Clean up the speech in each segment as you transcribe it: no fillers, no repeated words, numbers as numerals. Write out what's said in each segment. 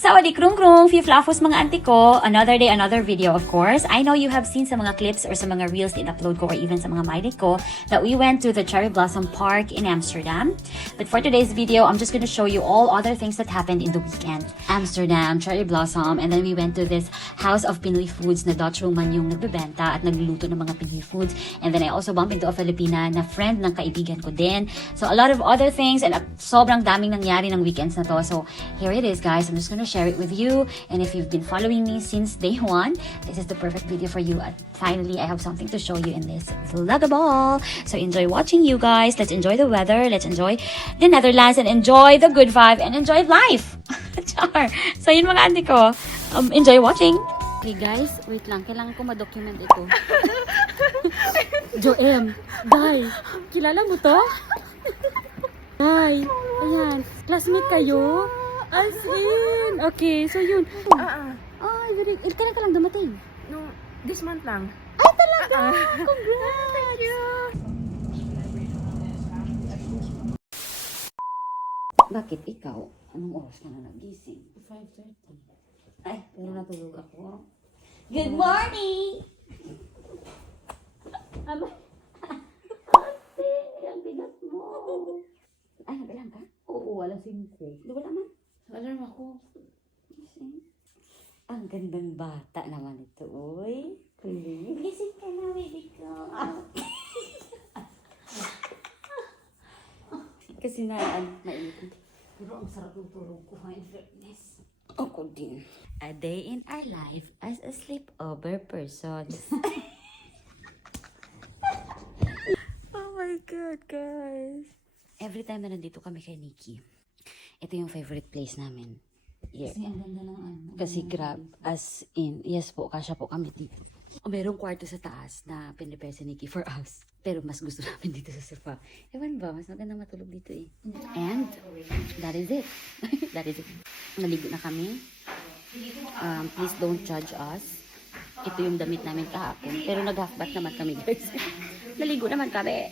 Sawadee krung krung, Fiflafos mga auntie ko. Another day, another video of course. I know you have seen sa mga clips or sa mga reels na in-upload ko or even sa mga MyDay ko that we went to the Cherry Blossom Park in Amsterdam. But for today's video, I'm just gonna show you all other things that happened in the weekend. Amsterdam, Cherry Blossom, and then we went to this House of Pinoy Foods na Dutch woman yung nagbebenta at nagluluto ng mga Pinoy foods. And then I also bumped into a Filipina na friend ng kaibigan ko din. So a lot of other things and sobrang daming nangyari ng weekends na to. So here it is guys. I'm just gonna share it with you, and if you've been following me since day one, this is the perfect video for you. And finally, I have something to show you in this vlogable. So enjoy watching you guys. Let's enjoy the weather. Let's enjoy the Netherlands and enjoy the good vibe and enjoy life. Char. So yun mga auntie ko. Enjoy watching. Okay guys, wait lang. Kailangan ko ma-document ito. Joem, Day, kilala mo to? Day, ayan. Classmate kayo? As in! Okay, so yun. Ay, very... Kailan ka lang dumating? No, this month lang. Ay, talaga! Congrats! Thank you! Bakit ikaw? Anong oras ka na nagising? 5:30. Ay, pero natulog ako. Good morning! Ate, ang bigat mo. Ay, nagalang ka? Oo, alas 5. Wala man. Alarm ako. Ang gandang bata naman ito, oy. Gising ka na, baby ko. Kasi mainit. Pero ang sarap ng tulog ko, in fairness. Ako din. A day in our life as a sleepover person. Oh my God, guys. Every time na nandito kami kay Nikki, ito yung favorite place namin. Yeah. Kasi ang ganda ng ano. Kasi grab, as in, yes po, kasya po kami dito. Merong kwarto sa taas na pinipare si Nikki for us. Pero mas gusto namin dito sa sofa. Ewan ba, mas maganda matulog dito eh. And, that is it. That is it. Naligo na kami. Please don't judge us. Ito yung damit namin kahapon. Pero nag-half-bath naman kami guys. Naligo naman kami.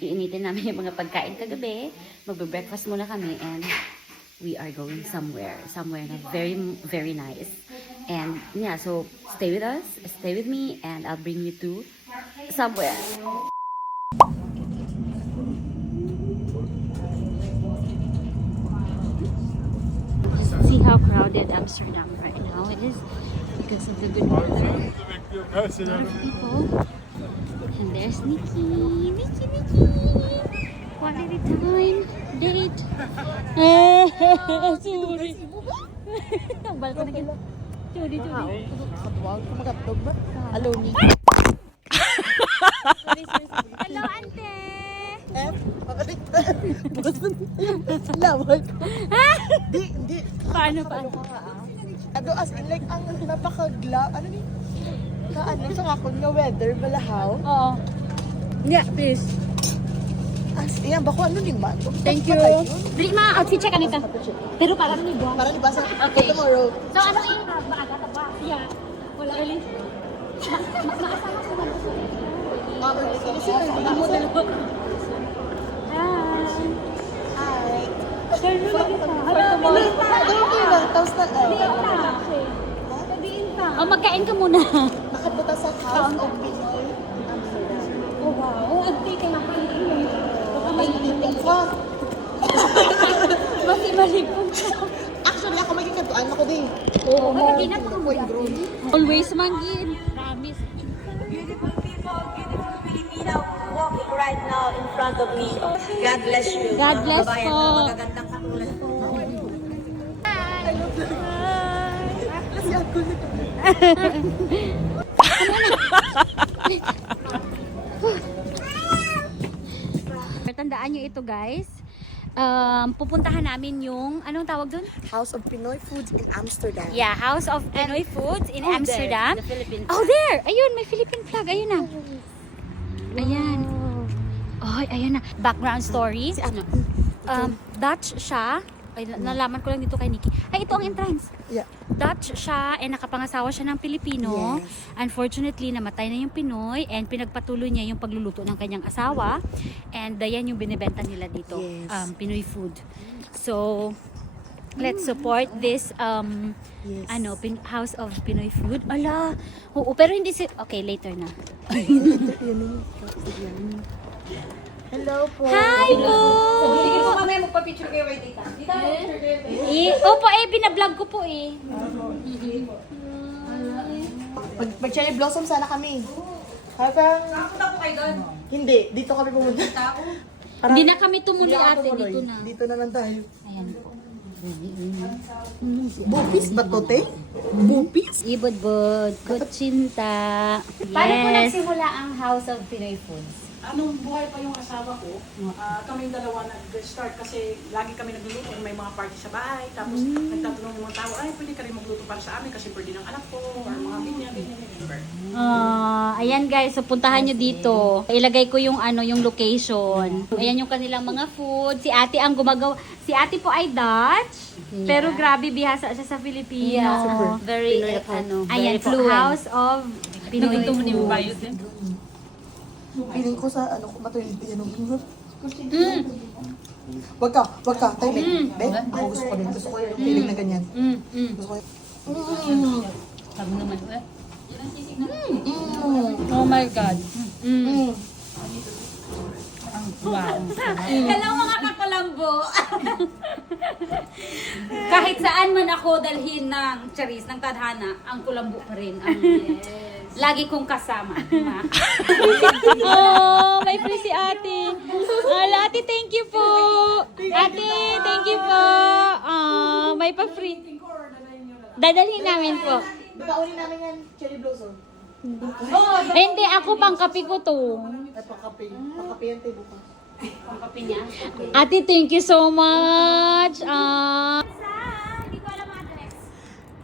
Iinitin namin yung mga pagkain kagabi. Magbe-breakfast muna kami and we are going somewhere na very, very nice. And yeah, so stay with us, stay with me, and I'll bring you to somewhere. See how crowded Amsterdam right now it is because of the good weather. A lot of people. And there's Nikki. Quality time. Date. Sorry. Ang balko na kita. Sorry. Huwag ko magatog ba? Alone. Hello, ante. Makaliktad. Lawag ko. Di. Paano? Ado as in like ang napaka-gla. Ano ni? Kaano sa kakon nga weather balahaw. Oo. Yeah, please. As yan bako ano ni man. Thank you. Bili ma, outfit check anita. Pero para ni buwan. Para di ba sa Okay. tomorrow. So ano yung maaga ta ba? Yeah. Wala early. Makasama ko ba? Kasi mo dalawa. Hi. Hello. Okay lang. Tapos na. Oh, magkain ka muna. Nakapunta sa House of Pinoy. Oh, wow. Ante ka na May tipong ko. Malipon ka. Actually, ako magkikatuan ako din. Oo, hindi na pa mo. Always mangin. Promise. Beautiful people, beautiful Filipina walking right now in front of me. God bless you. God bless Mga kababayan po. na magagandang katulad po. Kasi ako Tandaan nyo ito guys. Pupuntahan namin yung, anong tawag dun? House of Pinoy Foods in Amsterdam. Yeah, House of Pinoy Foods in Amsterdam. The Philippines. Oh, there! Ayun, may Philippine flag. Ayun na. Ayan. Oh, ayan na. Background story. Ano? Dutch siya. Ay, nalaman ko lang dito kay Nikki. Ay, ito ang entrance. Yeah. Dutch siya and nakapangasawa siya ng Pilipino. Yes. Unfortunately, namatay na yung Pinoy and pinagpatuloy niya yung pagluluto ng kanyang asawa. And yan yung binibenta nila dito. Yes. Pinoy food. So, Let's support this Yes. House of Pinoy Food. Ala, oo, pero hindi okay, later na. Hello po. Hi po! Sige po, mamaya magpa-picture kayo kay Tita. Tita, picture kayo. Opo, binablog ko po eh. Mag-cherry blossom sana kami. Habang... Punta po kayo doon. Hindi, dito kami pumunta. Parang- Hindi na kami tumuloy Hindi ako ate, tumuloy. dito na. Dito na lang tayo. Ayan po. Bupis ba to, te? Bupis? Ibod-bod, kutsinta. Paano po nagsimula ang House of Pinoy Foods? Anong buhay pa yung asawa ko, kaming dalawa nag-start kasi lagi kami nagluluto. May mga party sa bahay. Tapos nagtatanong yung mga tao, ay pwede ka rin magluto para sa amin kasi birthday ng anak ko. Or mga ganyan. Ayan guys, so puntahan nyo dito. Ilagay ko yung yung location. Ayan yung kanilang mga food. Si ate ang gumagawa. Si ate po ay Dutch. Pero grabe bihasa siya sa Filipino. Super. Very, ayan, House of Pinoy Food. Feeling ko sa maternity Wag ka, tayo, be. Ako gusto ko din. Gusto ko yung feeling na ganyan. Gusto ko yung... Oh my God. Wow. Hello mga kakulambo. Kahit saan man ako dalhin ng charis, ng tadhana, ang kulambo pa rin. Lagi kong kasama. Oh, may free si ate. Ate, thank you po. Ate, thank you po. May pa-free. Dadalhin namin po. Paunin namin yan, cherry blossom. Hindi, ako pang kape ko to. Ay, pangkape. Pangkape yan, te, bukas. Ate, thank you so much.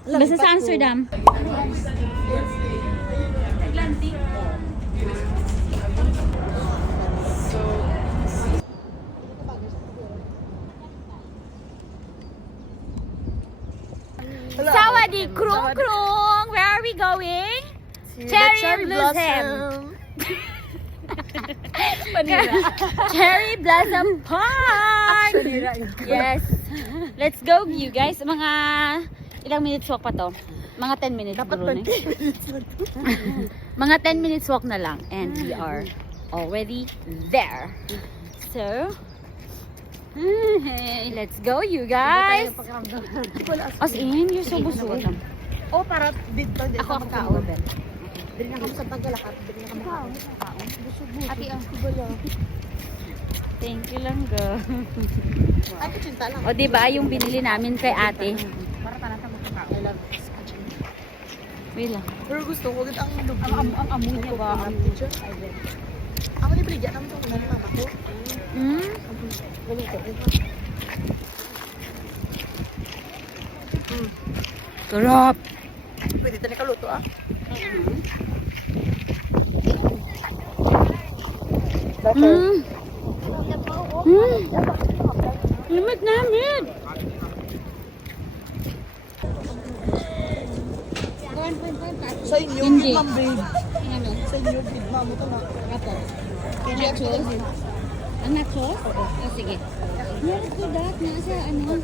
Basta sa Amsterdam. Sawadi, krung krung. Where are we going? Cherry Blossom. Cherry Blossom Park. Yes. Let's go, you guys. Mga ilang minutes walk pa to? Mga 10 minutes. Dapat 20 minutes. Mga 10 minutes walk na lang. And we are already there. So, let's go, you guys. As in, you're so busog. Oh, para dito din Ako ako ka-order. Dili na kami sa paglalakad. Dili na kami Ate, thank you lang, go. Ay, kuchinta lang. O, diba, yung binili namin kay ate. Para tanah sa magkakao. I love this. Wait lang. Pero gusto ko din ang lubi. Ang amoy niya ba? Ako ni Brigya naman ito. Ano mama ko? Hmm? Sarap. Pwede tayo kaluto ah. Hmm. Hmm. Limit namin. Sa inyo, Hindi. ma'am babe. Sa inyo, babe, ma'am. Ito na. Nachos? Ang nachos? Oh, sige. Meron ko dat. Nasa ano?